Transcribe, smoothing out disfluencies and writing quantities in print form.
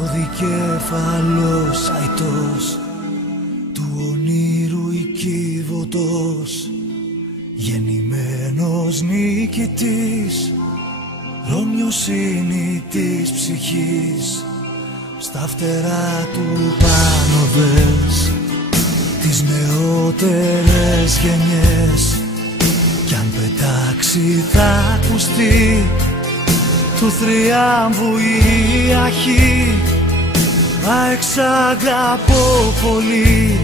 δικέφαλος αητός, του ονείρου οικίβωτος, γεννημένος νικητής, Ρώμιος είναι της ψυχής. Στα φτερά του πάνω δες τις νεότερες γενιές, κι αν πετάξει θα ακουστεί του θριάμβου η αρχή. Μα εξ αγαπώ πολύ,